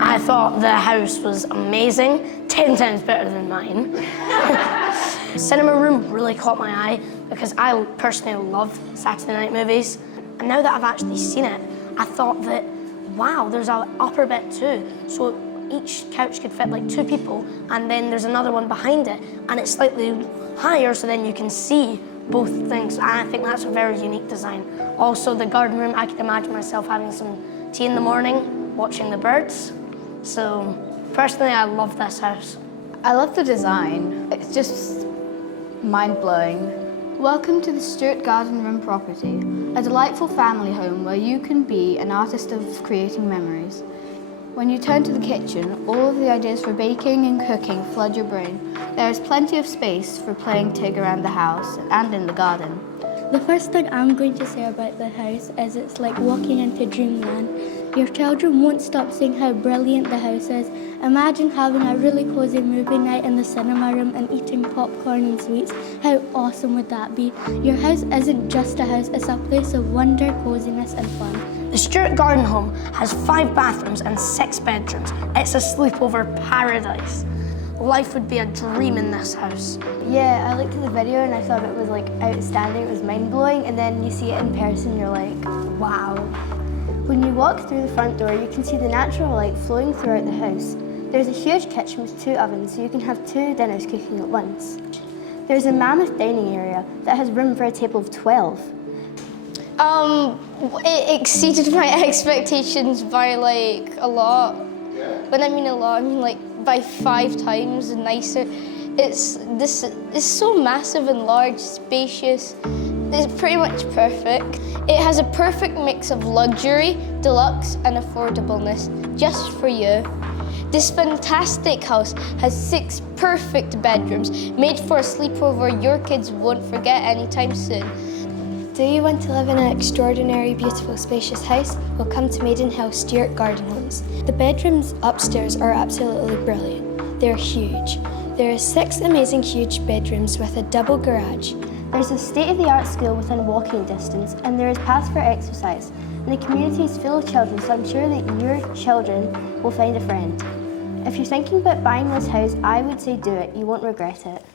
I thought the house was amazing, 10 times better than mine. Cinema room really caught my eye because I personally love Saturday night movies. And now that I've actually seen it, I thought that, wow, there's an upper bit too. So each couch could fit like 2 people, and then there's another one behind it, and it's slightly higher, so then you can see both things. And I think that's a very unique design. Also, the garden room, I could imagine myself having some tea in the morning, watching the birds. So personally, I love this house. I love the design. It's just mind-blowing. Welcome to the Stewart Garden Room property, a delightful family home where you can be an artist of creating memories. When you turn to the kitchen, all of the ideas for baking and cooking flood your brain. There is plenty of space for playing tag around the house and in the garden. The first thing I'm going to say about the house is it's like walking into dreamland. Your children won't stop saying how brilliant the house is. Imagine having a really cosy movie night in the cinema room and eating popcorn and sweets. How awesome would that be? Your house isn't just a house, it's a place of wonder, coziness and fun. The Stewart Garden Home has 5 bathrooms and 6 bedrooms. It's a sleepover paradise. Life would be a dream in this house. Yeah, I looked at the video and I thought it was like outstanding, it was mind-blowing, and then you see it in person, you're like, wow. When you walk through the front door, you can see the natural light flowing throughout the house. There's a huge kitchen with 2 ovens, so you can have 2 dinners cooking at once. There's a mammoth dining area that has room for a table of 12. It exceeded my expectations by like a lot. When I mean a lot, I mean like by 5 times nicer. It's so massive and large, spacious. It's pretty much perfect. It has a perfect mix of luxury, deluxe, and affordableness, just for you. This fantastic house has 6 perfect bedrooms, made for a sleepover your kids won't forget anytime soon. Do you want to live in an extraordinary, beautiful, spacious house? Well, come to Maidenhill Stewart Garden Homes. The bedrooms upstairs are absolutely brilliant. They're huge. There are 6 amazing huge bedrooms with a double garage. There's a state-of-the-art school within walking distance, and there is paths for exercise. And the community is full of children, so I'm sure that your children will find a friend. If you're thinking about buying this house, I would say do it. You won't regret it.